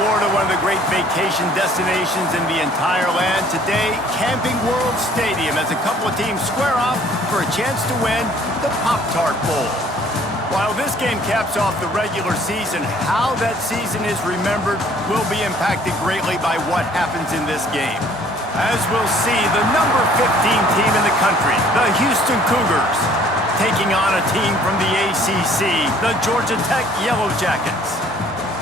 Florida, one of the great vacation destinations in the entire land. Today, Camping World Stadium as a couple of teams square off for a chance to win the Pop-Tart Bowl. While this game caps off the regular season, how that season is remembered will be impacted greatly by what happens in this game. As we'll see, the number 15 team in the country, the Houston Cougars, taking on a team from the ACC, the Georgia Tech Yellow Jackets.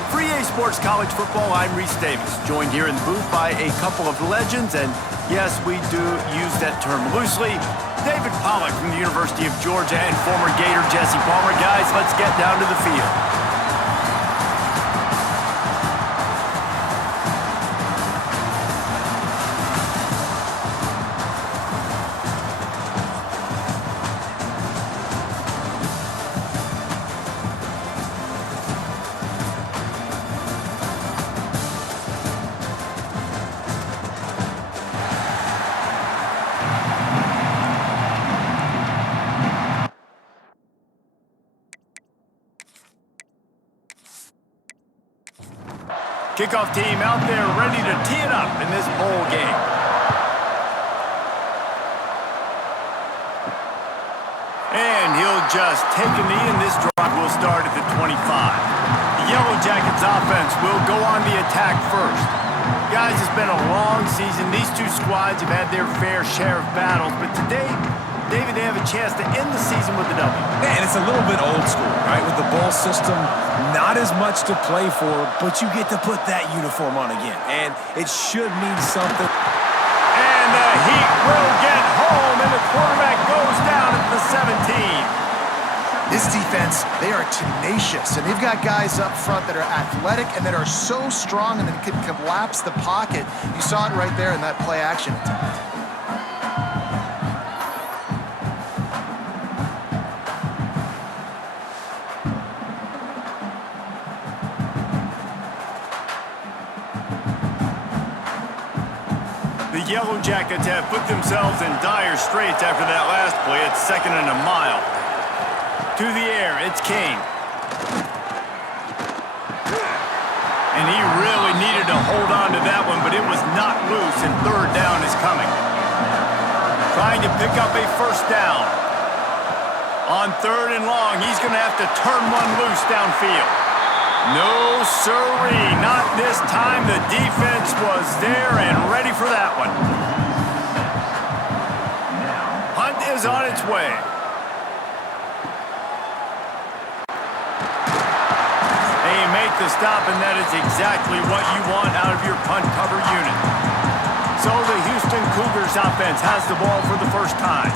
For EA Sports College Football, I'm Reese Davis, joined here in the booth by a couple of legends, and yes, we do use that term loosely. David Pollack from the University of Georgia and former Gator Jesse Palmer. Guys, let's get down to the field. Kickoff team out there ready to tee it up in this bowl game. And he'll just take a knee, and this drive will start at the 25. The Yellow Jackets offense will go on the attack first. Guys, it's been a long season. These two squads have had their fair share of battles, but today, David, they have a chance to end the season with a W. Man, it's a little bit old school, right? With the bowl system, not as much to play for, but you get to put that uniform on again, and it should mean something. And the Heat will get home, and the quarterback goes down at the 17. This defense, they are tenacious, and they've got guys up front that are athletic and that are so strong and that can collapse the pocket. You saw it right there in that play action attempt. The Yellow Jackets have put themselves in dire straits after that last play. It's 2nd and a mile. To the air, it's Kane. And he really needed to hold on to that one, but it was not loose, and 3rd down is coming. Trying to pick up a 1st down. On 3rd and long, he's going to have to turn one loose downfield. No, sirree, not this time. The defense was there and ready for that one. Hunt is on its way. They make the stop, and that is exactly what you want out of your punt cover unit. So the Houston Cougars offense has the ball for the first time.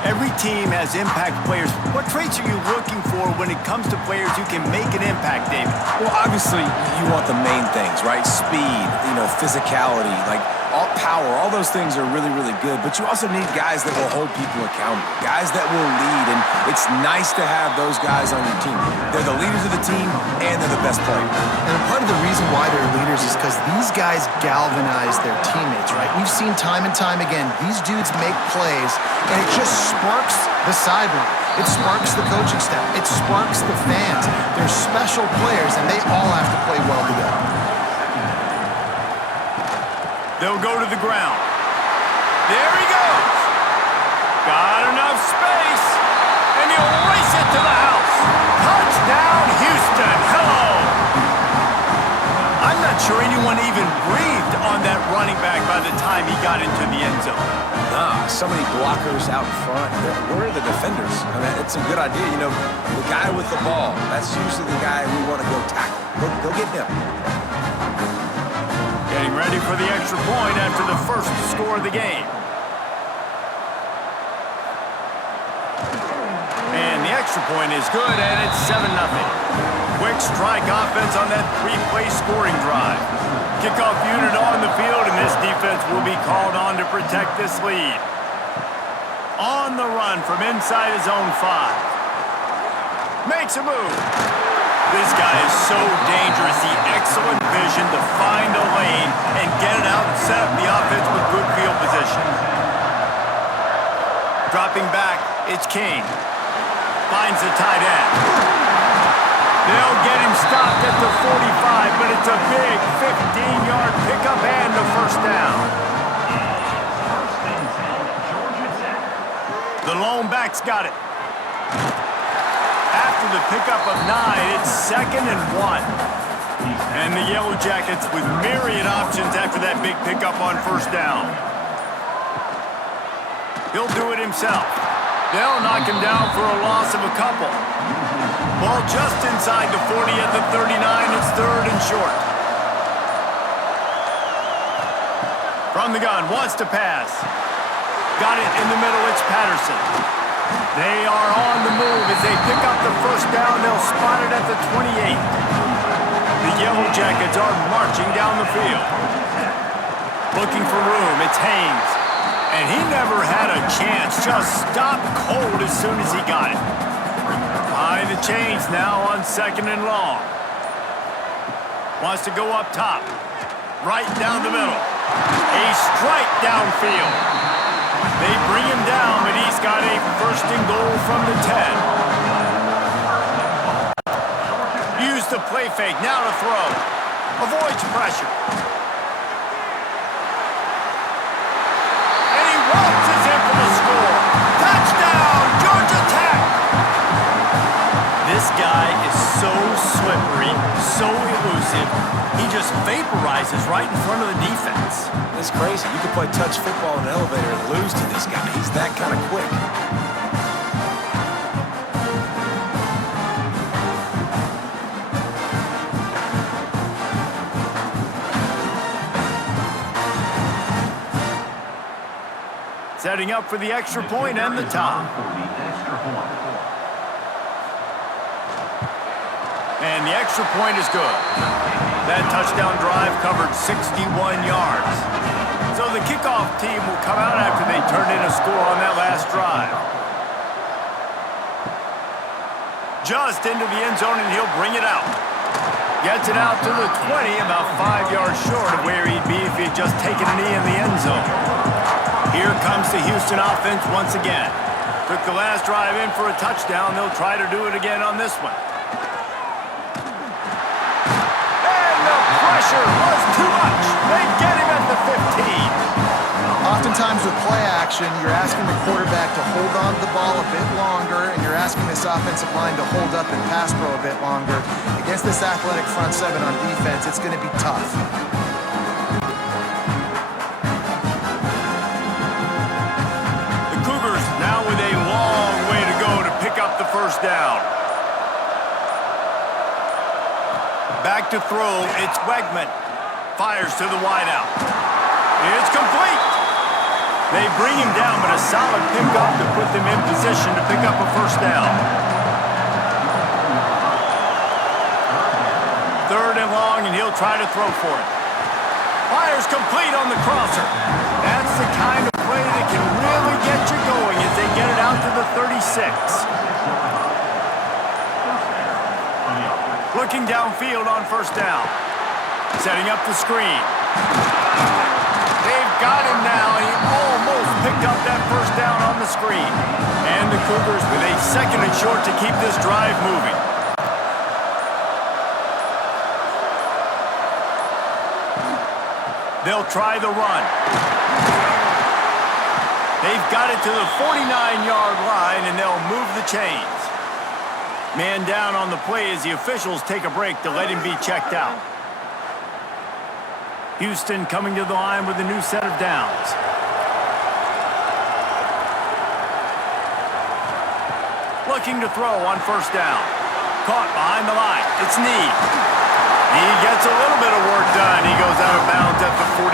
Every team has impact players. What traits are you looking for when it comes to players who can make an impact, David? Well, obviously, you want the main things, right? Speed, physicality, like all power, all those things are really, really good. But you also need guys that will hold people accountable, guys that will lead, and it's nice to have those guys on your team. They're the leaders of the team, and they're the best players. And part of the reason why they're leaders is because these guys galvanize their teammates, right? We've seen time and time again, these dudes make plays, and it just sparks the sideline. It sparks the coaching staff. It sparks the fans. They're special players, and they all have to play well together. They'll go to the ground. There he goes. Got enough space, and he'll race it to the house. Touchdown, Houston. Hello. I'm not sure anyone even breathed on that running back by the time he got into the end zone. Nah, so many blockers out front. Where are the defenders? I mean, it's a good idea. The guy with the ball, that's usually the guy we want to go tackle. Go get him. Getting ready for the extra point after the first score of the game. And the extra point is good, and it's 7-0. Quick strike offense on that 3-play scoring drive. Kickoff unit on the field, and this defense will be called on to protect this lead. On the run from inside his own 5. Makes a move. This guy is so dangerous. The excellent vision to find a lane and get it out and set up the offense with good field position. Dropping back, it's King. Finds the tight end. They'll get him stopped at the 45, but it's a big 15-yard pickup and a first down. The lone back's got it. After the pickup of 9, it's 2nd and 1. And the Yellow Jackets with myriad options after that big pickup on first down. He'll do it himself. They'll knock him down for a loss of a couple. Ball just inside the 40 at the 39. It's 3rd and short. From the gun, wants to pass. Got it in the middle, it's Patterson. They are on the move as they pick up the first down. They'll spot it at the 28. The Yellow Jackets are marching down the field. Looking for room, it's Haynes. And he never had a chance, just stopped cold as soon as he got it. Behind the chains now on 2nd and long. Wants to go up top. Right down the middle. A strike downfield. They bring him down, but he's got a 1st and goal from the 10. Use the play fake, now to throw. Avoids pressure. And he waltzes in for the score. Touchdown, Georgia Tech! This guy is so slippery, so elusive. He just vaporizes right in front of the defense. It's crazy. You could play touch football in an elevator and lose to this guy. He's that kind of quick. Setting up for the extra point and the tie. And the extra point is good. That touchdown drive covered 61 yards. So the kickoff team will come out after they turn in a score on that last drive. Just into the end zone, and he'll bring it out. Gets it out to the 20, about 5 yards short of where he'd be if he had just taken a knee in the end zone. Here comes the Houston offense once again. Took the last drive in for a touchdown. They'll try to do it again on this one. Pressure was too much. They get him at the 15. Oftentimes with play action, you're asking the quarterback to hold on to the ball a bit longer, and you're asking this offensive line to hold up and pass pro a bit longer. Against this athletic front seven on defense, it's going to be tough. The Cougars now with a long way to go to pick up the first down. Back to throw, it's Wegman. Fires to the wideout. It's complete. They bring him down, but a solid pickup to put them in position to pick up a first down. 3rd and long, and he'll try to throw for it. Fires complete on the crosser. That's the kind of play that can really get you going as they get it out to the 36. Looking downfield on first down. Setting up the screen. They've got him now, and he almost picked up that first down on the screen. And the Cougars with a 2nd and short to keep this drive moving. They'll try the run. They've got it to the 49-yard line, and they'll move the chains. Man down on the play as the officials take a break to let him be checked out. Houston coming to the line with a new set of downs. Looking to throw on first down. Caught behind the line. It's Need. He gets a little bit of work done. He goes out of bounds at the 42.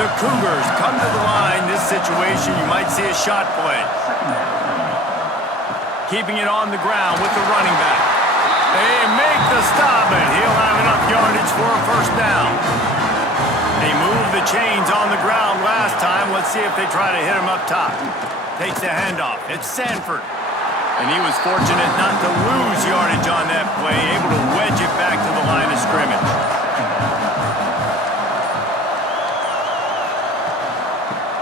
The Cougars come to the line. This situation, you might see a shot play. Keeping it on the ground with the running back. They make the stop, and he'll have enough yardage for a first down. They moved the chains on the ground last time. Let's see if they try to hit him up top. Takes the handoff. It's Sanford. And he was fortunate not to lose yardage on that play, able to wedge it back to the line of scrimmage.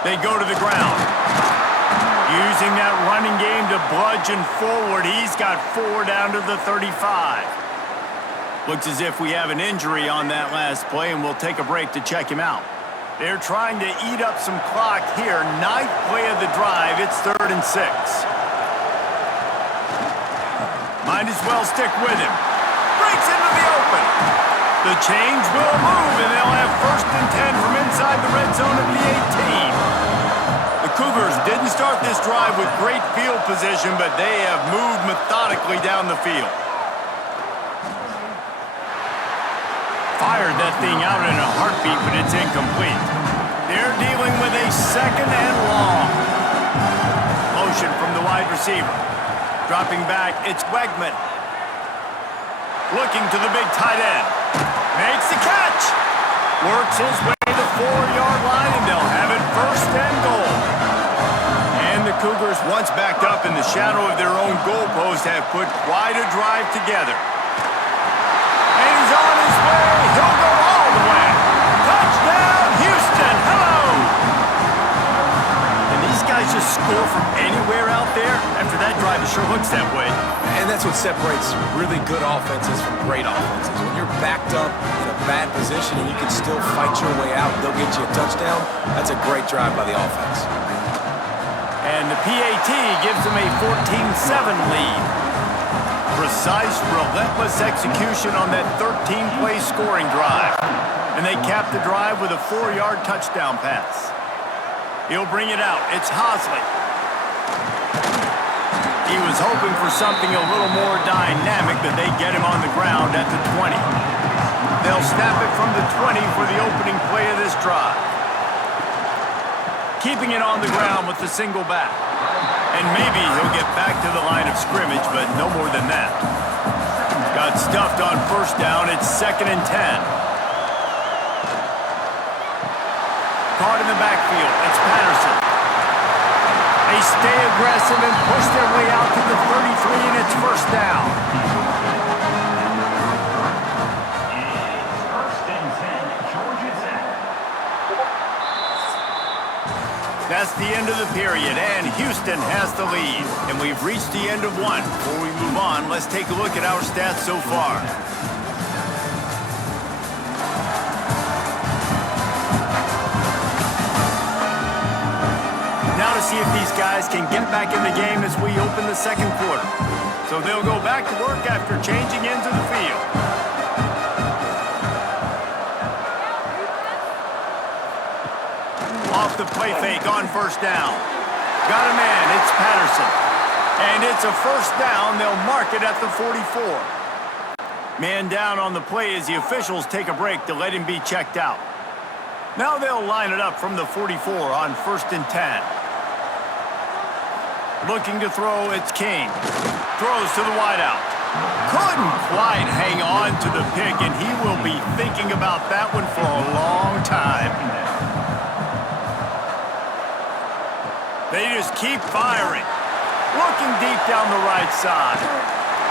They go to the ground. Using that running game to Bludgeon forward. He's got 4 down to the 35. Looks as if we have an injury on that last play, and we'll take a break to check him out. They're trying to eat up some clock here. 9th play of the drive. It's 3rd and 6. Might as well stick with him. Breaks into the open. The change will move, and they'll have 1st and 10 from inside the red zone of the 18. The Cougars didn't start this drive with great field position, but they have moved methodically down the field. Fired that thing out in a heartbeat, but it's incomplete. They're dealing with a 2nd and long. Motion from the wide receiver. Dropping back, it's Wegman. Looking to the big tight end. Makes the catch. Works his way to the 4-yard line, and they'll have it 1st and goal. And the Cougars, once backed up in the shadow of their own goalpost, have put quite a drive together. And he's on his way. He'll go all the way. Touchdown, Houston. Hello. And these guys just score from anywhere out there. After that drive, it sure looks that way. And that's what separates really good offenses from great offenses. When you're backed up in a bad position and you can still fight your way out, they'll get you a touchdown. That's a great drive by the offense. And the PAT gives them a 14-7 lead. Precise, relentless execution on that 13-play scoring drive. And they cap the drive with a 4-yard touchdown pass. He'll bring it out. It's Hosley. He was hoping for something a little more dynamic, but they get him on the ground at the 20. They'll snap it from the 20 for the opening play of this drive. Keeping it on the ground with the single back. And maybe he'll get back to the line of scrimmage, but no more than that. Got stuffed on 1st down. It's 2nd and 10. Caught in the backfield. It's Patterson. They stay aggressive and push their way out to the 33, and it's 1st down. That's the end of the period, and Houston has the lead. And we've reached the end of one. Before we move on, let's take a look at our stats so far. Now to see if these guys can get back in the game as we open the 2nd quarter. So they'll go back to work after changing into the field. Off the play fake on 1st down. Got a man, it's Patterson. And it's a 1st down, they'll mark it at the 44. Man down on the play as the officials take a break to let him be checked out. Now they'll line it up from the 44 on 1st and 10. Looking to throw, it's King. Throws to the wideout. Couldn't quite hang on to the pick, and he will be thinking about that one for a long time. They just keep firing. Looking deep down the right side.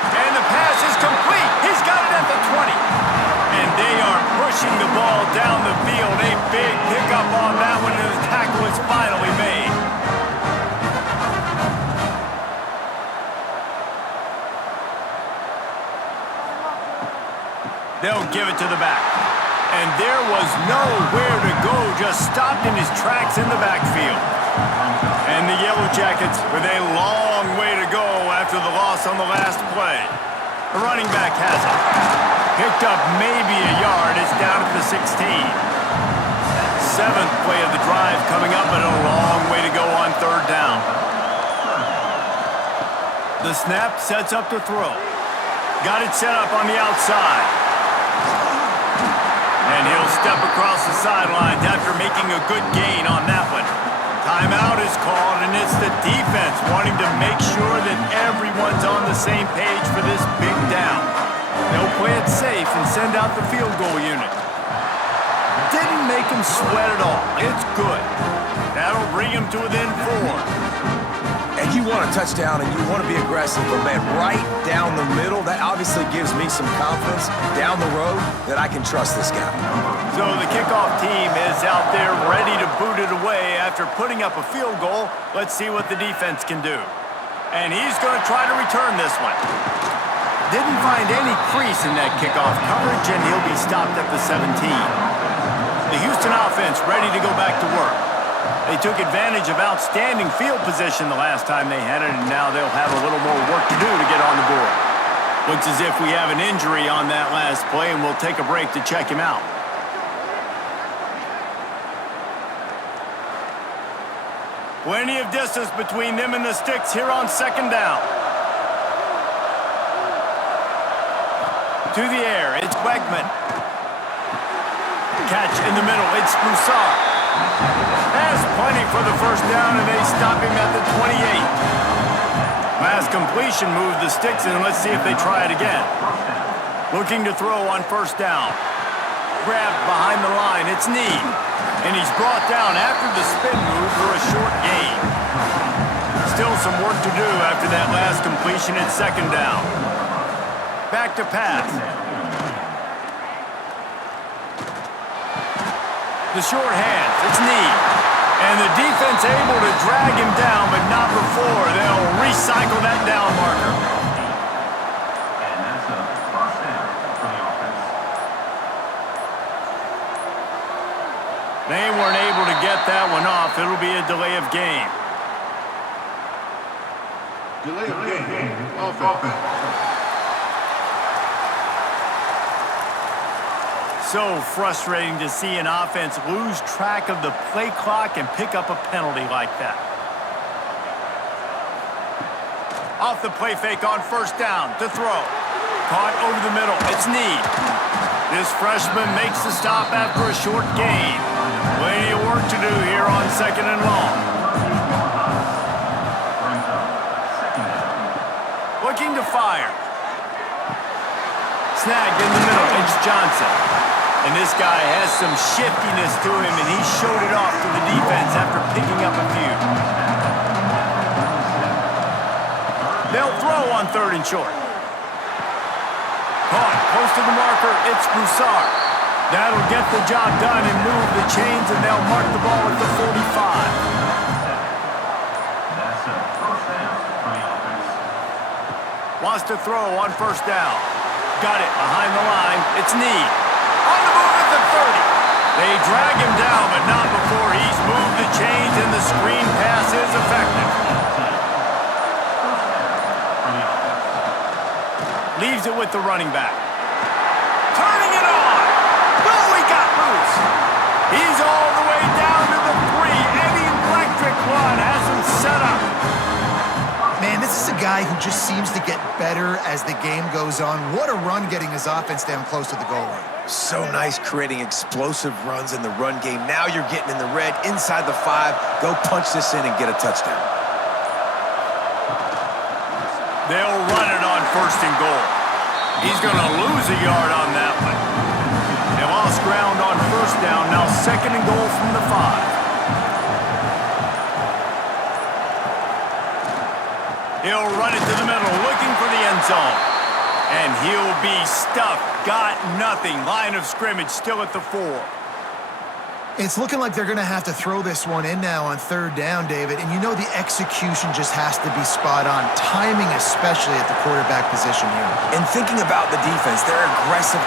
And the pass is complete. He's got it at the 20. And they are pushing the ball down the field. A big pickup on that one, and the tackle is finally made. They'll give it to the back. And there was nowhere to go, just stopped in his tracks in the backfield. And the Yellow Jackets with a long way to go after the loss on the last play. The running back has it. Picked up maybe a yard. It's down at the 16. 7th play of the drive coming up, but a long way to go on 3rd down. The snap sets up to throw. Got it set up on the outside. And he'll step across the sidelines after making a good gain on that one. Timeout is called, and it's the defense wanting to make sure that everyone's on the same page for this big down. They'll play it safe and send out the field goal unit. Didn't make him sweat at all. It's good. That'll bring him to within 4. And you want a touchdown and you want to be aggressive, but man, right down the middle, that obviously gives me some confidence down the road that I can trust this guy. So the kickoff team is out there ready to boot it away after putting up a field goal. Let's see what the defense can do. And he's going to try to return this one. Didn't find any crease in that kickoff coverage, and he'll be stopped at the 17. The Houston offense ready to go back to work. They took advantage of outstanding field position the last time they had it, and now they'll have a little more work to do to get on the board. Looks as if we have an injury on that last play, and we'll take a break to check him out. Plenty of distance between them and the sticks here on second down. To the air, it's Wegman. Catch in the middle, it's Broussard. Has plenty for the first down, and they stop him at the 28. Last completion moved the sticks, and let's see if they try it again. Looking to throw on first down. Grabbed behind the line, it's Need. And he's brought down after the spin move for a short gain. Still some work to do after that last completion at second down. Back to pass. The short hands, it's Need. And the defense able to drag him down, but not before. They'll recycle that down marker. And that's a first down for the offense. They weren't able to get that one off. It'll be a delay of game. Delay of game. Offense. So frustrating to see an offense lose track of the play clock and pick up a penalty like that. Off the play fake on first down to throw. Caught over the middle. It's Need. This freshman makes the stop after a short gain. Plenty of work to do here on second and long. Looking to fire. Snagged in the middle. It's Johnson. And this guy has some shiftiness to him, and he showed it off to the defense after picking up a few. They'll throw on third and short. Caught close to the marker, it's Broussard. That'll get the job done and move the chains, and they'll mark the ball at the 45. That's a first down for the offense. Wants to throw on first down. Got it behind the line, it's Need. On the move at the 30. They drag him down, but not before he's moved the chains, and the screen pass is effective. Leaves it with the running back. Turning it on. Oh, he got loose. He's all the way down to the 3, and the electric one has him set up. Man, this is a guy who just seems to get better as the game goes on. What a run getting his offense down close to the goal line. So nice creating explosive runs in the run game. Now you're getting in the red, inside the 5. Go punch this in and get a touchdown. They'll run it on first and goal. He's going to lose a yard on that one. They lost ground on first down. Now second and goal from the 5. He'll run it to the middle, looking for the end zone. And he'll be stuffed. Got nothing. Line of scrimmage still at the 4. It's looking like they're going to have to throw this one in now on third down, David. And you know the execution just has to be spot on. Timing especially at the quarterback position here. And thinking about the defense, they're aggressive.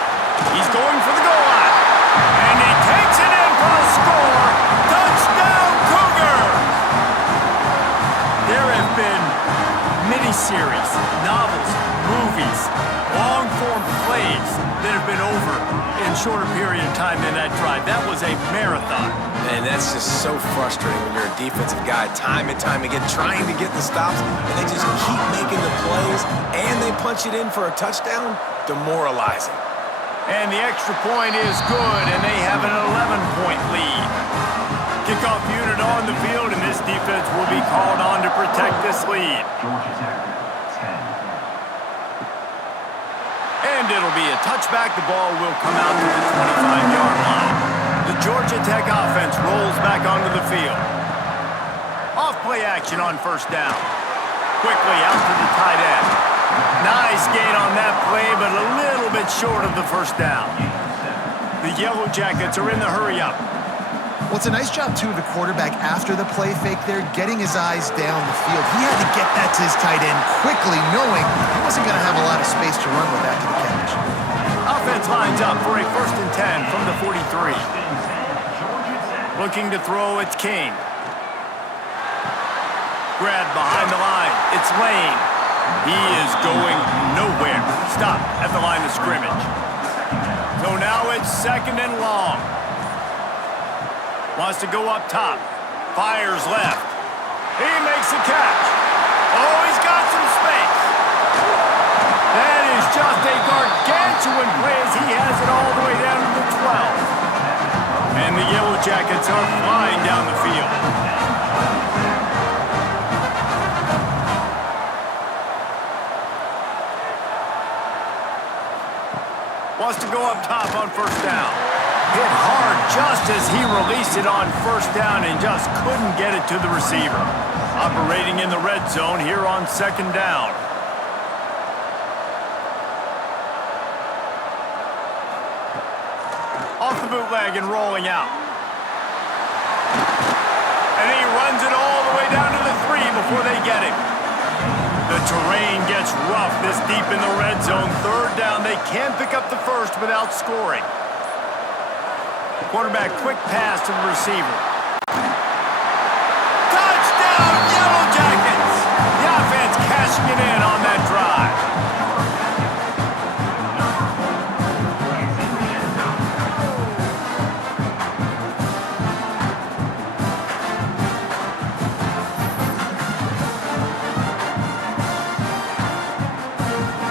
He's going for the goal line. And he takes it in for a score. Touchdown, Cougars! There have been miniseries, novels, movies, long-form plays that have been over in shorter period of time than that drive. That was a marathon. And that's just so frustrating when you're a defensive guy, time and time again, trying to get the stops, and they just keep making the plays, and they punch it in for a touchdown. Demoralizing. And the extra point is good, and they have an 11-point lead. Kickoff unit on the field, and this defense will be called on to protect this lead. Georgia Tech, 10. And it'll be a touchback. The ball will come out to the 25-yard line. The Georgia Tech offense rolls back onto the field. Off-play action on first down. Quickly out to the tight end. Nice gain on that play, but a little bit short of the first down. The Yellow Jackets are in the hurry-up. Well, it's a nice job, too, of the quarterback after the play fake there, getting his eyes down the field. He had to get that to his tight end quickly, knowing he wasn't going to have a lot of space to run with after the catch. Offense lines up for a 1st and 10 from the 43. Looking to throw, it's King. Grabbed behind the line, it's Lane. He is going nowhere. Stop at the line of scrimmage. So now it's 2nd and long. Wants to go up top. Fires left. He makes the catch. Oh, he's got some space. That is just a gargantuan play as he has it all the way down to the 12. And the Yellow Jackets are flying down the field. Wants to go up top on 1st down. Hit hard just as he released it on 1st down and just couldn't get it to the receiver. Operating in the red zone here on 2nd down. Off the bootleg and rolling out. And he runs it all the way down to the 3 before they get him. The terrain gets rough this deep in the red zone. 3rd down, they can pick up the 1st without scoring. Quarterback, quick pass to the receiver. Touchdown, Yellow Jackets! The offense cashing it in on that drive.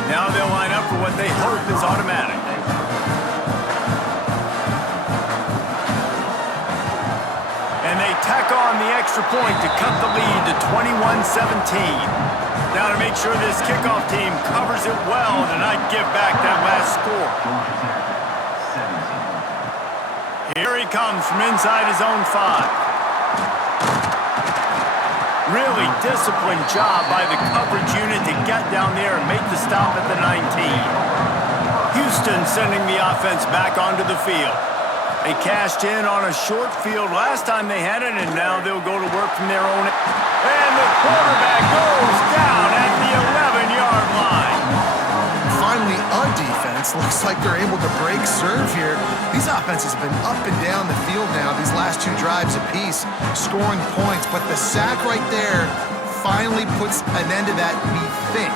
Now they'll line up for what they hope is automatic. And they tack on the extra point to cut the lead to 21-17. Now to make sure this kickoff team covers it well to not give back that last score. Here he comes from inside his own 5. Really disciplined job by the coverage unit to get down there and make the stop at the 19. Houston sending the offense back onto the field. They cashed in on a short field last time they had it, and now they'll go to work from their own. And the quarterback goes down at the 11-yard line. Finally, a defense. Looks like they're able to break serve here. These offenses have been up and down the field now, these last 2 drives apiece, scoring points. But the sack right there finally puts an end to that, we think.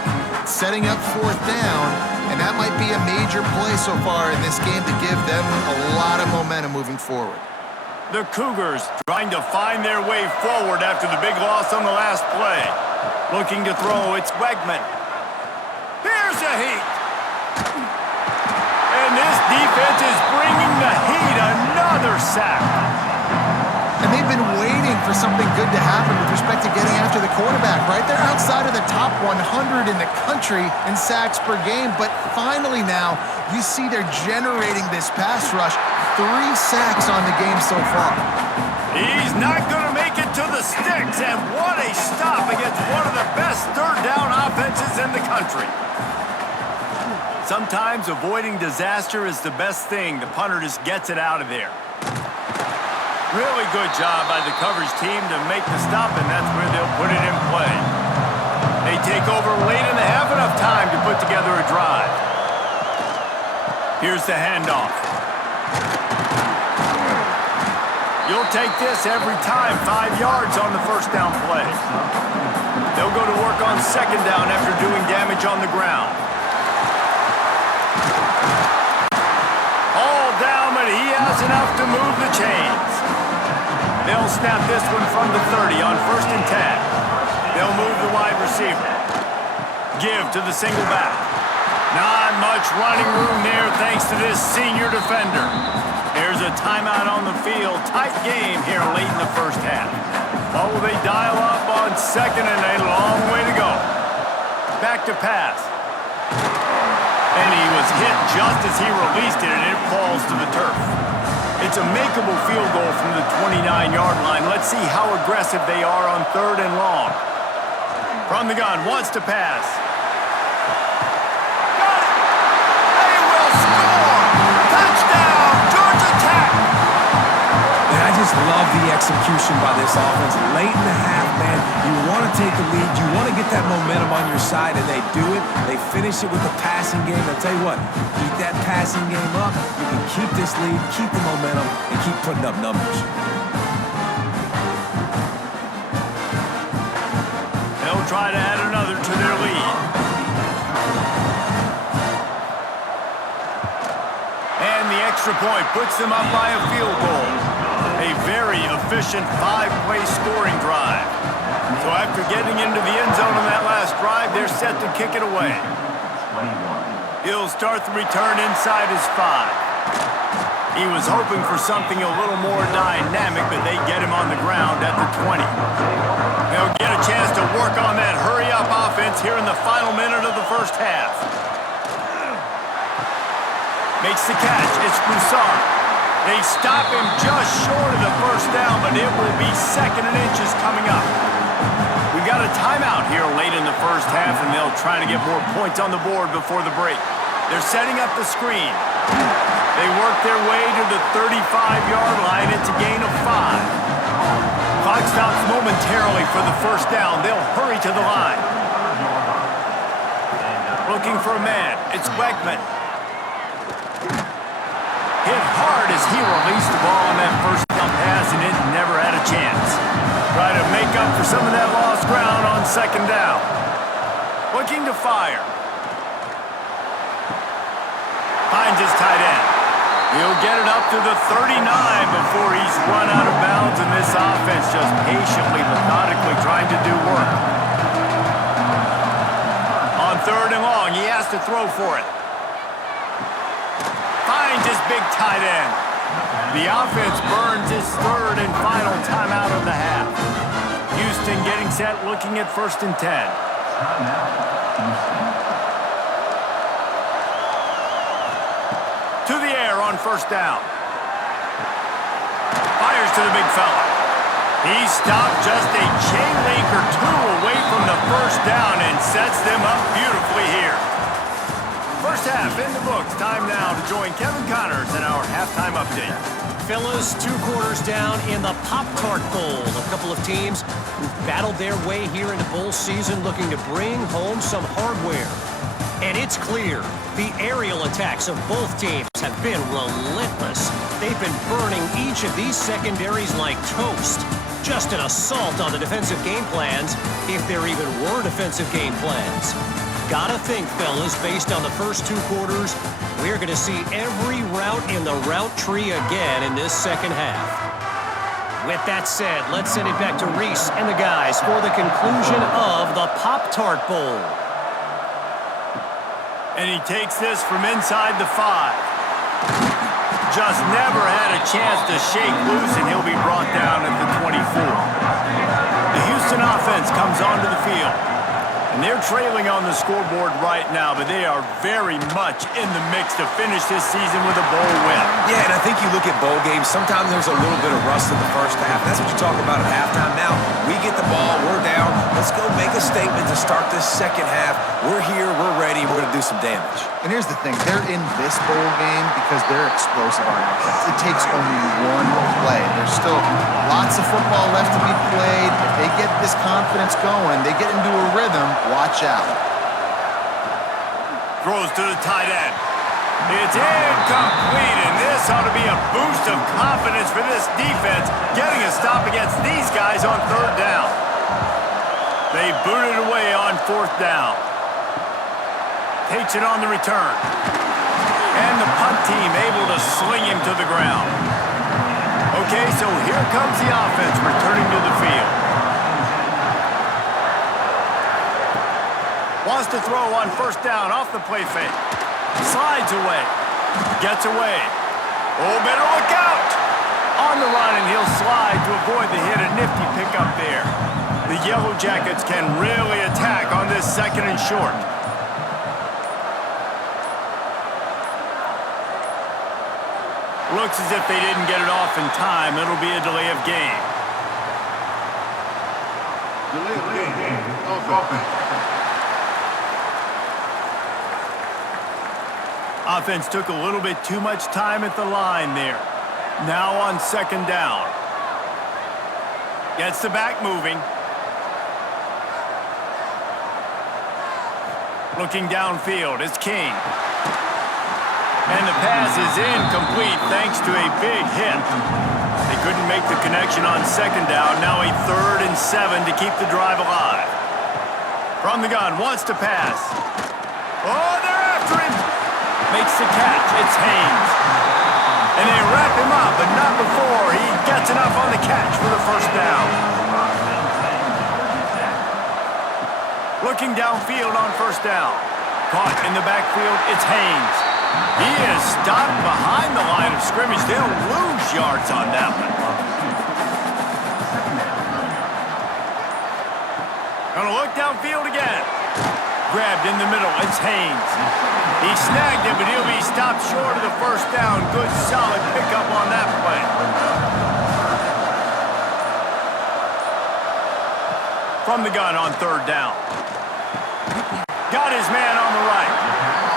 Setting up 4th down, and that might be a major play so far in this game to give them a lot of momentum moving forward. The Cougars trying to find their way forward after the big loss on the last play. Looking to throw, it's Wegman. Here's a heat. And this defense is bringing the heat, another sack. And they've been waiting for something good to happen with respect to getting after the quarterback, right? They're outside of the top 100 in the country in sacks per game, but finally now you see they're generating this pass rush. 3 sacks on the game so far. He's not going to make it to the sticks, and what a stop against one of the best 3rd down offenses in the country. Sometimes avoiding disaster is the best thing. The punter just gets it out of there. Really good job by the coverage team to make the stop, and that's where they'll put it in play. They take over late in the half, enough time to put together a drive. Here's the handoff. You'll take this every time, 5 yards on the 1st down play. They'll go to work on 2nd down after doing damage on the ground. All down, but he has enough to move the chains. They'll snap this one from the 30 on 1st and 10. They'll move the wide receiver. Give to the single back. Not much running room there thanks to this senior defender. There's a timeout on the field. Tight game here late in the 1st half. What will they dial up on 2nd and a long way to go? Back to pass. And he was hit just as he released it, and it falls to the turf. It's a makeable field goal from the 29-yard line. Let's see how aggressive they are on 3rd and long. From the gun, wants to pass. Got it! They will score! Touchdown, Georgia Tech! And I just love the execution by this offense. Late in the half, man, you want to take the lead. You want to get that momentum on your side, and they do it. They finish it with the passing game. I'll tell you what, keep that passing game up. You can keep this lead, keep the momentum, and keep putting up numbers. They'll try to add another to their lead. And the extra point puts them up by a field goal. A very efficient five-play scoring drive. So after getting into the end zone on that last drive, they're set to kick it away. 21. He'll start the return inside his 5. He was hoping for something a little more dynamic, but they get him on the ground at the 20. They'll get a chance to work on that hurry-up offense here in the final minute of the first half. Makes the catch. It's Broussard. They stop him just short of the first down, but it will be 2nd and inches coming up. We've got a timeout here late in the first half, and they'll try to get more points on the board before the break. They're setting up the screen. They work their way to the 35-yard line. It's a gain of 5. Clock stops momentarily for the first down. They'll hurry to the line. Looking for a man. It's Wegman. Hit hard as he released the ball on that first down pass, and it never had a chance. Try to make up for some of that lost ground on 2nd down. Looking to fire. Finds his tight end. He'll get it up to the 39 before he's run out of bounds, and this offense just patiently, methodically trying to do work. On 3rd and long, he has to throw for it. Finds his big tight end. The offense burns his 3rd and final timeout of the half. Houston getting set, looking at 1st and 10. To the air on 1st down. Fires to the big fella. He stopped just a chain link or 2 away from the first down and sets them up beautifully here. First half in the books. Time now to join Kevin Connors in our halftime update. Fellas, 2 quarters down in the Pop-Tart Bowl. A couple of teams who've battled their way here into bowl season looking to bring home some hardware. And it's clear, the aerial attacks of both teams have been relentless. They've been burning each of these secondaries like toast. Just an assault on the defensive game plans, if there even were defensive game plans. Gotta think, fellas, based on the first 2 quarters, we're going to see every route in the route tree again in this second half. With that said, let's send it back to Reese and the guys for the conclusion of the Pop-Tart Bowl. And he takes this from inside the 5. Just never had a chance to shake loose, and he'll be brought down at the 24. The Houston offense comes onto the field. And they're trailing on the scoreboard right now, but they are very much in the mix to finish this season with a bowl win. Yeah, and I think you look at bowl games, sometimes there's a little bit of rust in the first half. That's what you talk about at halftime. Now, we get the ball, we're down. Let's go make a statement to start this second half. We're here, we're ready, we're going to do some damage. And here's the thing, they're in this bowl game because they're explosive on offense. It takes only one play. There's still lots of football left to be played. If they get this confidence going, they get into a rhythm, watch out. Throws to the tight end. It's incomplete, and this ought to be a boost of confidence for this defense, getting a stop against these guys on 3rd down. They boot it away on 4th down. Takes it on the return. And the punt team able to sling him to the ground. Okay, so here comes the offense returning to the field. Wants to throw on 1st down off the play fake. Slides away. Gets away. Oh, better look out! On the run, and he'll slide to avoid the hit. A nifty pickup there. The Yellow Jackets can really attack on this 2nd and short. Looks as if they didn't get it off in time. It'll be a delay of game. Delay of game. Offense. Offense took a little bit too much time at the line there. Now on 2nd down. Gets the back moving. Looking downfield, it's King. And the pass is incomplete thanks to a big hit. They couldn't make the connection on second down. Now a 3rd and 7 to keep the drive alive. From the gun, wants to pass. Oh, they're after him. Makes the catch. It's Haynes. And they wrap him up, but not before he gets enough on the catch for the first down. Looking downfield on first down. Caught in the backfield, it's Haynes. He is stopped behind the line of scrimmage. They'll lose yards on that one. Gonna look downfield again. Grabbed in the middle, it's Haynes. He snagged it, but he'll be stopped short of the first down. Good, solid pickup on that play. From the gun on 3rd down. Got his man on the right.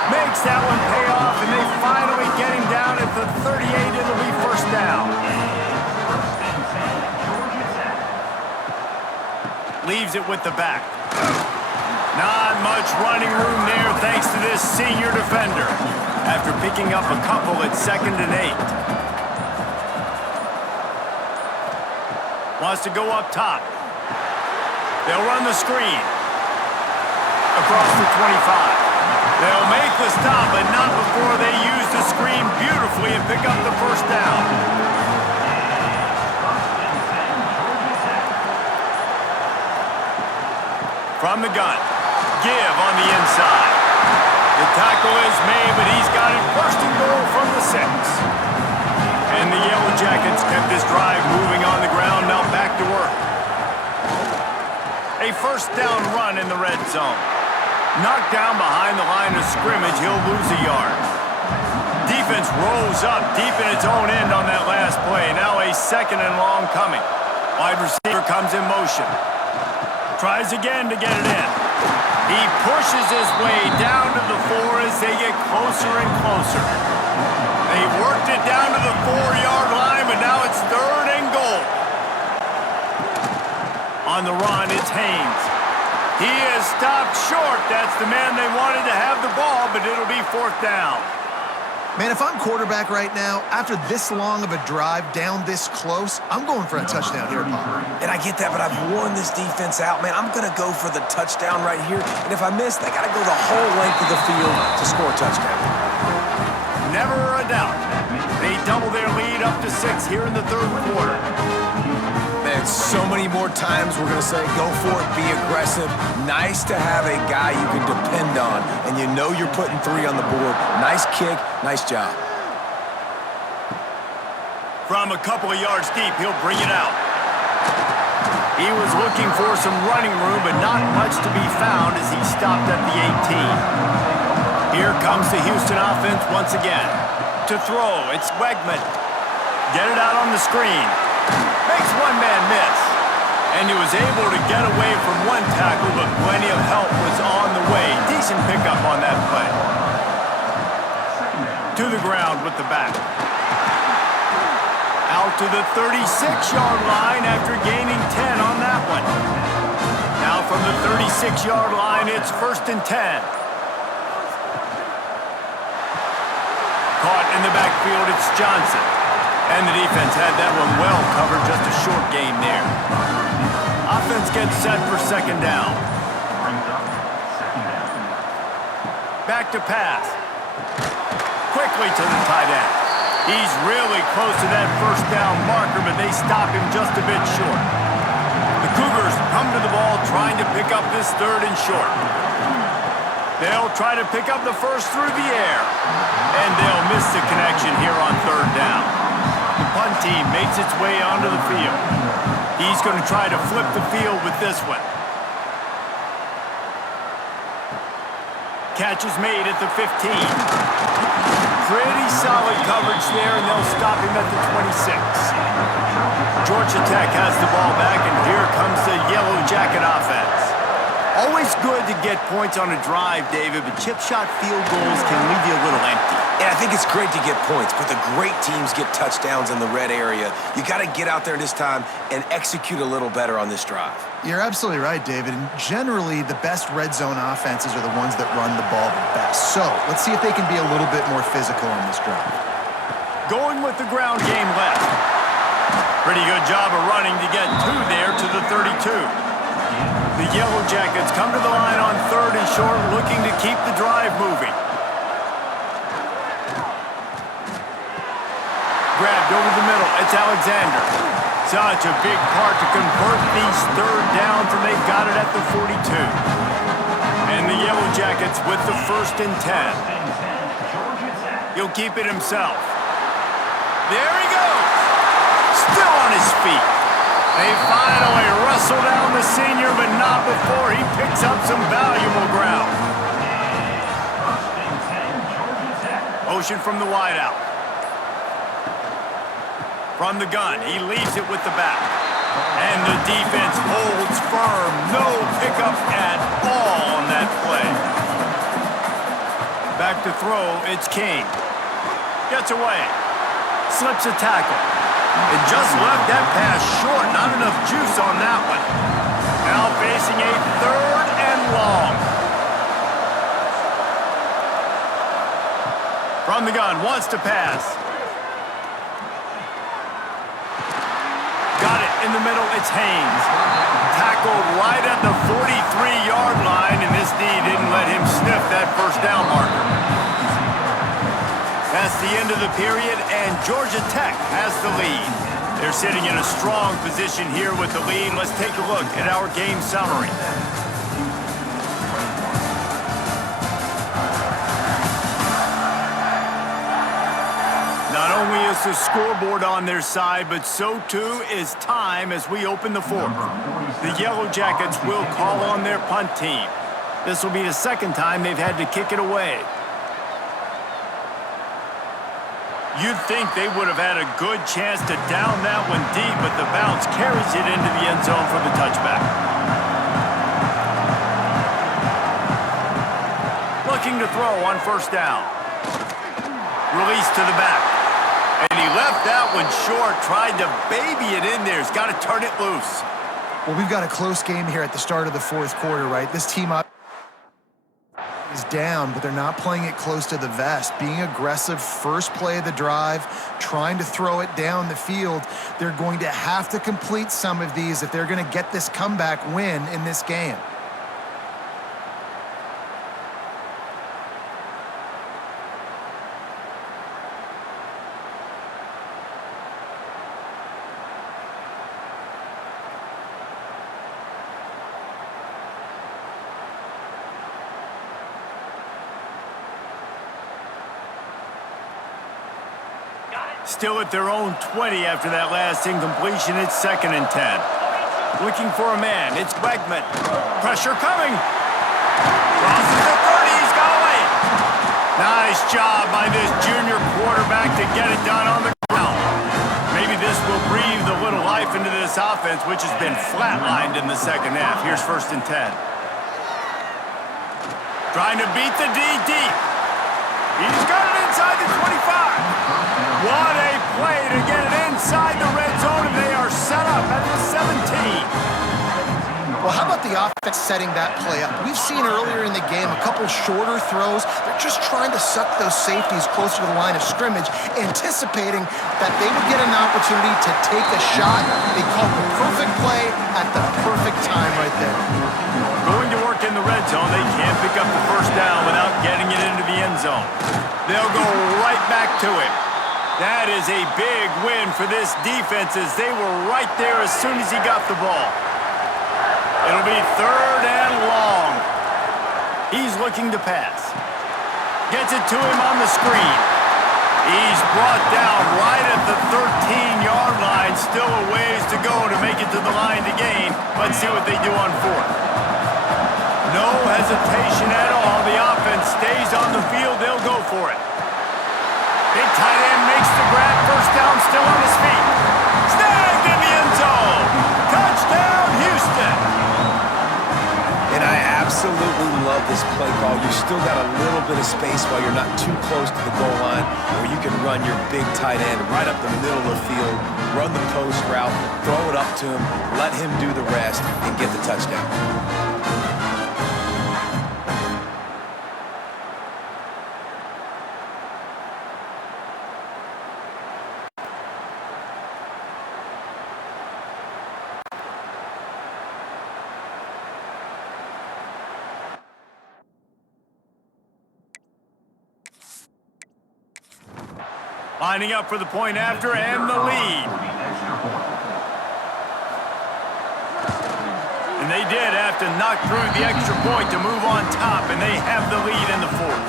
Makes that one pay off, and they finally get him down at the 38. It'll be first down. Leaves it with the back. Not much running room there thanks to this senior defender. After picking up a couple at 2nd and 8. Wants to go up top. They'll run the screen. Across the 25. They'll make the stop, but not before they use the screen beautifully and pick up the first down. From the gun. Give on the inside. The tackle is made, but he's got it 1st and goal from the 6. And the Yellow Jackets kept this drive moving on the ground, now back to work. A first down run in the red zone. Knocked down behind the line of scrimmage, he'll lose a yard. Defense rolls up deep in its own end on that last play. Now a 2nd and long coming. Wide receiver comes in motion. Tries again to get it in. He pushes his way down to the 4 as they get closer and closer. They worked it down to the 4-yard line, but now it's 3rd and goal. On the run, it's Haynes. He is stopped short. That's the man they wanted to have the ball, but it'll be 4th down. Man, if I'm quarterback right now, after this long of a drive down this close, I'm going for a touchdown here, Pop. And I get that, but I've worn this defense out, man. I'm going to go for the touchdown right here. And if I miss, they got to go the whole length of the field to score a touchdown. Never a doubt. They double their lead up to 6 here in the 3rd quarter. Man, so many more times we're going to say, go for it, be aggressive. Nice to have a guy you can depend on, and you know you're putting 3 on the board. Nice kick, nice job. From a couple of yards deep, he'll bring it out. He was looking for some running room, but not much to be found as he stopped at the 18. Here comes the Houston offense once again. To throw, it's Wegman. Get it out on the screen. Makes one man miss. And he was able to get away from one tackle, but plenty of help was on the way. Decent pickup on that play. To the ground with the back. Out to the 36-yard line after gaining 10 on that one. Now from the 36-yard line, it's 1st and 10. Caught in the backfield, it's Johnson. And the defense had that one well covered, just a short gain there. Offense gets set for 2nd down. Back to pass. Quickly to the tight end. He's really close to that first down marker, but they stop him just a bit short. The Cougars come to the ball trying to pick up this 3rd and short. They'll try to pick up the first through the air. And they'll miss the connection here on 3rd down. The punt team makes its way onto the field. He's going to try to flip the field with this one. Catch is made at the 15. Pretty solid coverage there, and they'll stop him at the 26. Georgia Tech has the ball back, and here comes the Yellow Jacket offense. Always good to get points on a drive, David, but chip shot field goals can leave you a little empty. And I think it's great to get points, but the great teams get touchdowns in the red area. You got to get out there this time and execute a little better on this drive. You're absolutely right, David. And generally, the best red zone offenses are the ones that run the ball the best. So let's see if they can be a little bit more physical on this drive. Going with the ground game left. Pretty good job of running to get two there to the 32. The Yellow Jackets come to the line on 3rd and short, looking to keep the drive moving. Grabbed over the middle. It's Alexander. Such a big part to convert these 3rd downs, and they've got it at the 42. And the Yellow Jackets with the 1st and 10. He'll keep it himself. There he goes. Still on his feet. They finally wrestle down the senior, but not before he picks up some valuable ground. Motion from the wideout. From the gun, he leaves it with the back. And the defense holds firm. No pickup at all on that play. Back to throw, it's King. Gets away. Slips a tackle. It just left that pass short. Not enough juice on that one. Now facing a 3rd and long. From the gun, wants to pass. Got it in the middle, it's Haynes. Tackled right at the 43-yard line, and this D didn't let him sniff that 1st down marker. That's the end of the period, and Georgia Tech has the lead. They're sitting in a strong position here with the lead. Let's take a look at our game summary. Not only is the scoreboard on their side, but so too is time as we open the 4th. The Yellow Jackets will call on their punt team. This will be the 2nd time they've had to kick it away. You'd think they would have had a good chance to down that one deep, but the bounce carries it into the end zone for the touchback. Looking to throw on 1st down. Release to the back. And he left that one short, tried to baby it in there. He's got to turn it loose. Well, we've got a close game here at the start of the 4th quarter, right? This team is down, but they're not playing it close to the vest. Being aggressive, first play of the drive, trying to throw it down the field. They're going to have to complete some of these if they're going to get this comeback win in this game. Still at their own 20 after that last incompletion. It's 2nd and 10. Looking for a man. It's Wegman. Pressure coming. Crosses the 30. He's got away. Nice job by this junior quarterback to get it done on the ground. Maybe this will breathe a little life into this offense, which has been flatlined in the 2nd half. Here's 1st and 10. Trying to beat the D deep. He's got it inside the 25. What a play to get it inside the red zone, and they are set up at the 17. Well, how about the offense setting that play up? We've seen earlier in the game a couple shorter throws. They're just trying to suck those safeties closer to the line of scrimmage, anticipating that they would get an opportunity to take a shot. They called the perfect play at the perfect time right there. Going to work in the red zone, they can't pick up the 1st down without getting it into the end zone. They'll go right back to it. That is a big win for this defense as they were right there as soon as he got the ball. It'll be 3rd and long. He's looking to pass. Gets it to him on the screen. He's brought down right at the 13-yard line. Still a ways to go to make it to the line to gain. Let's see what they do on 4th. No hesitation at all. The offense stays on the field. They'll go for it. Big tight end makes the grab. 1st down, still on his feet. Snagged in the end zone. Touchdown, Houston. And I absolutely love this play call. You still got a little bit of space while you're not too close to the goal line where you can run your big tight end right up the middle of the field, run the post route, throw it up to him, let him do the rest, and get the touchdown. Lining up for the point after and the lead. And they did have to knock through the extra point to move on top, and they have the lead in the fourth.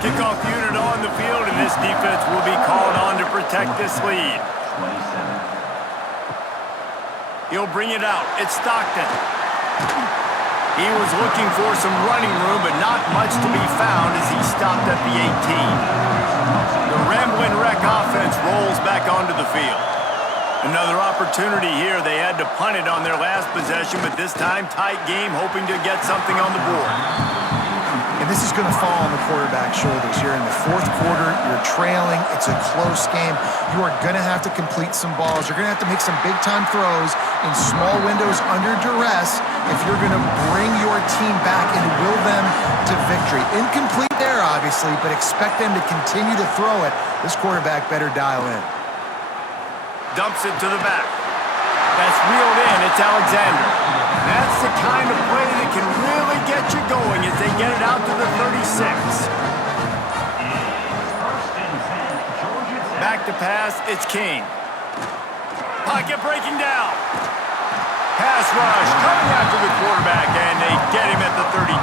Kickoff unit on the field, and this defense will be called on to protect this lead. He'll bring it out. It's Stockton. He was looking for some running room, but not much to be found as he stopped at the 18. The Ramblin' Wreck offense rolls back onto the field. Another opportunity here. They had to punt it on their last possession, but this time tight game, hoping to get something on the board. And this is going to fall on the quarterback's shoulders. You're in the fourth quarter. You're trailing. It's a close game. You are going to have to complete some balls. You're going to have to make some big-time throws in small windows under duress if you're going to bring your team back and will them to victory. Incomplete there, obviously, but expect them to continue to throw it. This quarterback better dial in. Dumps it to the back. That's reeled in. It's Alexander. That's the kind of play that can really get you going as they get it out to the 36. Back to pass. It's King. Pocket breaking down. Pass rush coming after the quarterback, and they get him at the 32.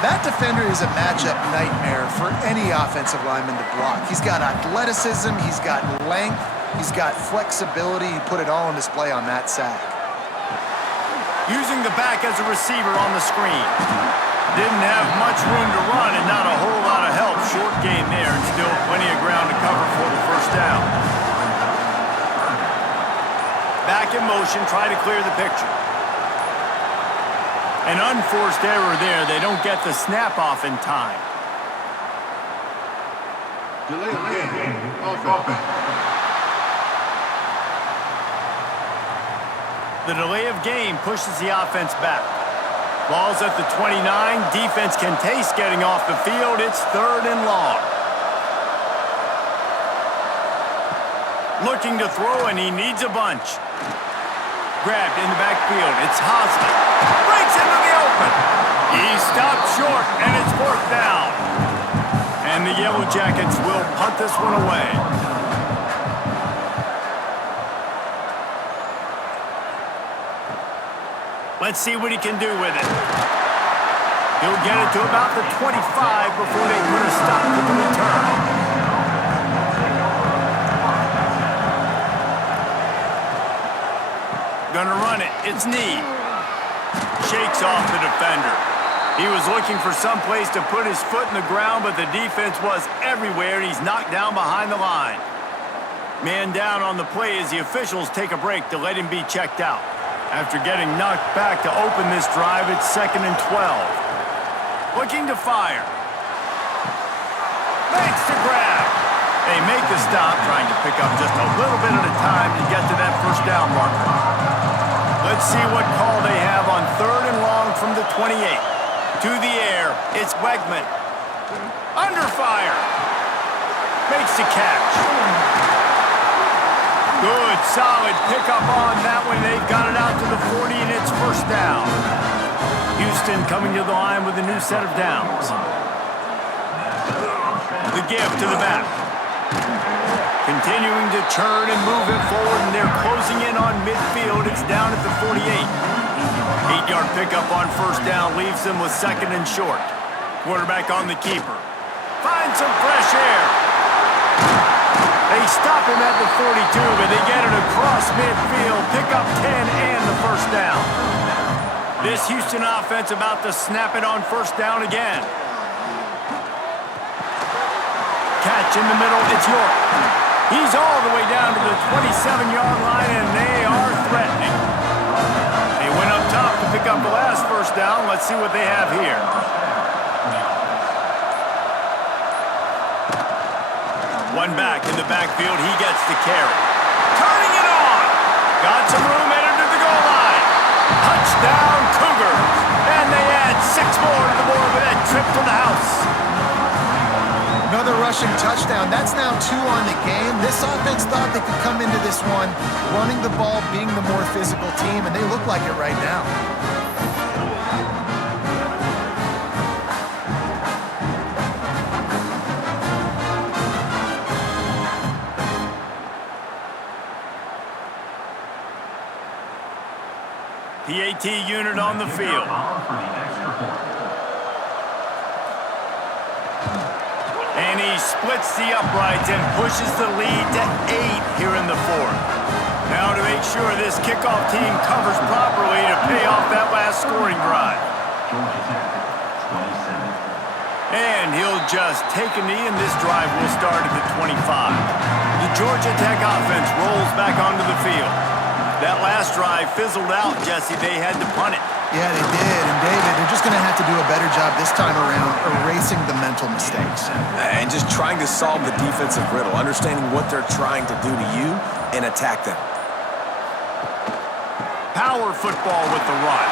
That defender is a matchup nightmare for any offensive lineman to block. He's got athleticism. He's got length. He's got flexibility. He put it all on display on that sack. Using the back as a receiver on the screen. Didn't have much room to run and not a whole lot of help. Short game there and still plenty of ground to cover for the first down. Back in motion, try to clear the picture. An unforced error there. They don't get the snap off in time. Delay game. Offense. The delay of game pushes the offense back. Ball's at the 29. Defense can taste getting off the field. It's 3rd and long. Looking to throw, and he needs a bunch. Grabbed in the backfield. It's Hosmer. Breaks into the open. He stopped short, and it's 4th down. And the Yellow Jackets will punt this one away. Let's see what he can do with it. He'll get it to about the 25 before they put a stop to the return. Gonna run it. It's Need. Shakes off the defender. He was looking for some place to put his foot in the ground, but the defense was everywhere, and he's knocked down behind the line. Man down on the play as the officials take a break to let him be checked out. After getting knocked back to open this drive, it's 2nd and 12. Looking to fire. Makes the grab. They make the stop, trying to pick up just a little bit at a time to get to that first down marker. Let's see what call they have on 3rd and long from the 28. To the air, it's Wegman. Under fire. Makes the catch. Good, solid pickup on that one. They've got it out to the 40, and it's 1st down. Houston coming to the line with a new set of downs. The give to the back. Continuing to churn and move it forward, and they're closing in on midfield. It's down at the 48. 8-yard pickup on 1st down leaves them with 2nd and short. Quarterback on the keeper. Finds some fresh air. They stop him at the 42, but they get it across midfield. Pick up 10 and the 1st down. This Houston offense about to snap it on 1st down again. Catch in the middle, it's York. He's all the way down to the 27-yard line, and they are threatening. They went up top. stop to pick up the last first down. Let's see what they have here. One back in the backfield. He gets the carry. Turning it on. Got some room headed to the goal line. Touchdown, Cougars. And they add 6 more to the board with that trip to the house. Another rushing touchdown. That's now 2 on the game. This offense thought they could come into this one running the ball, being the more physical team, and they look like it right now. PAT unit on the field. And he splits the uprights and pushes the lead to 8 here in the 4th. Now to make sure this kickoff team covers properly to pay off that last scoring drive. And he'll just take a knee, and this drive will start at the 25. The Georgia Tech offense rolls back onto the field. That last drive fizzled out, Jesse. They had to punt it. Yeah, they did. And, David, they're just going to have to do a better job this time around erasing the mental mistakes. And just trying to solve the defensive riddle, understanding what they're trying to do to you and attack them. Power football with the run.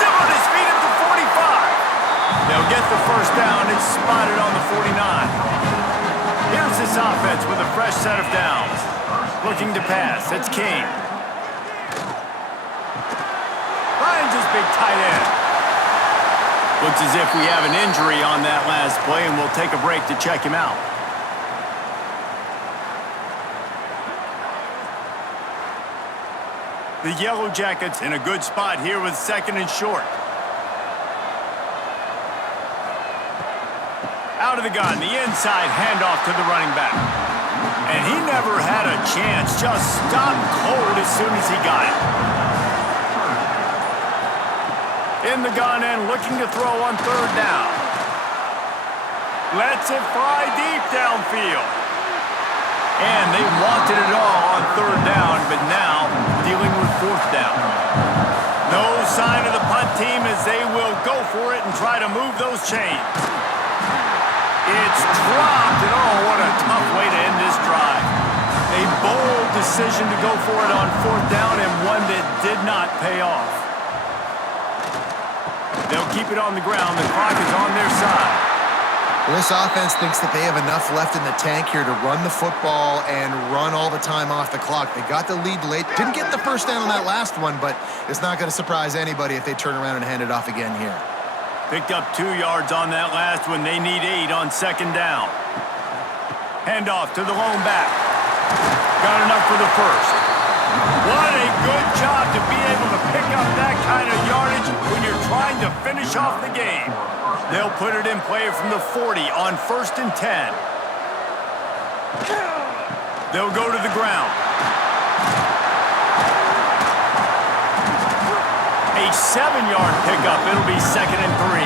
Still on his feet at the 45. They'll get the first down. It's spotted on the 49. Here's this offense with a fresh set of downs. Looking to pass. It's King. Finds his big tight end. Looks as if we have an injury on that last play, and we'll take a break to check him out. The Yellow Jackets in a good spot here with 2nd and short. Out of the gun, the inside handoff to the running back. And he never had a chance, just stopped cold as soon as he got it. In the gun and looking to throw on 3rd down. Lets it fly deep downfield. And they wanted it all on 3rd down, but now dealing with 4th down. No sign of the punt team as they will go for it and try to move those chains. It's dropped, and oh, what a tough way to end this drive. A bold decision to go for it on 4th down, and one that did not pay off. They'll keep it on the ground. The clock is on their side. Well, this offense thinks that they have enough left in the tank here to run the football and run all the time off the clock. They got the lead late. Didn't get the first down on that last one, but it's not going to surprise anybody if they turn around and hand it off again here. Picked up 2 yards on that last one. They need 8 on 2nd down. Handoff to the lone back. Got enough for the first. What a good job to be able to pick up that kind of yardage when you're trying to finish off the game. They'll put it in play from the 40 on 1st and 10. They'll go to the ground. A 7-yard pickup. It'll be 2nd and 3.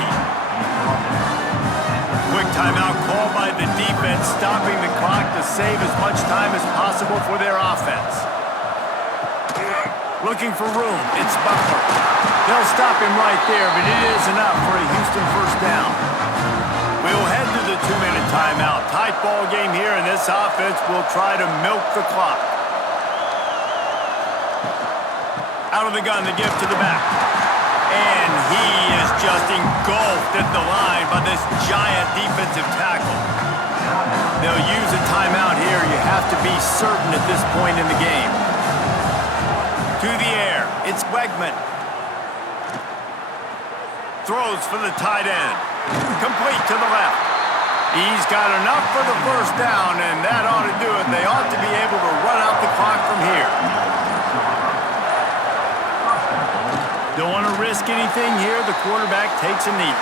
Quick timeout called by the defense, stopping the clock to save as much time as possible for their offense. Looking for room. It's Butler. They'll stop him right there, but it is enough for a Houston first down. We'll head to the 2-minute timeout. Tight ball game here, and this offense will try to milk the clock. Out of the gun, the give to the back. And he is just engulfed at the line by this giant defensive tackle. They'll use a timeout here. You have to be certain at this point in the game. To the air, it's Wegman. Throws for the tight end. Complete to the left. He's got enough for the first down, and that ought to do it. They ought to be able to run out the clock from here. Don't want to risk anything here. The quarterback takes a knee.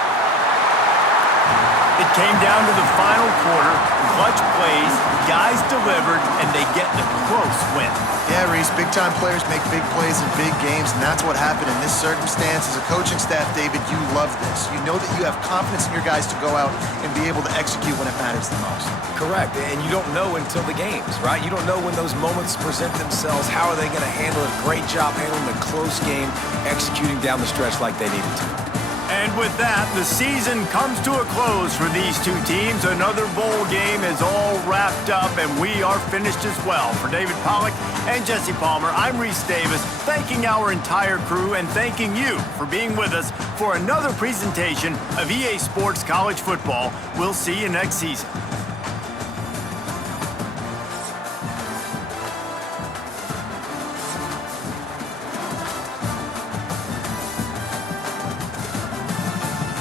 It came down to the final quarter, clutch plays, guys delivered, and they get the close win. Yeah, Reese, big-time players make big plays in big games, and that's what happened in this circumstance. As a coaching staff, David, you love this. You know that you have confidence in your guys to go out and be able to execute when it matters the most. Correct, and you don't know until the games, right? You don't know when those moments present themselves. How are they going to handle it? Great job handling a close game, executing down the stretch like they needed to. And with that, the season comes to a close for these two teams. Another bowl game is all wrapped up, and we are finished as well. For David Pollack and Jesse Palmer, I'm Reese Davis, thanking our entire crew and thanking you for being with us for another presentation of EA Sports College Football. We'll see you next season.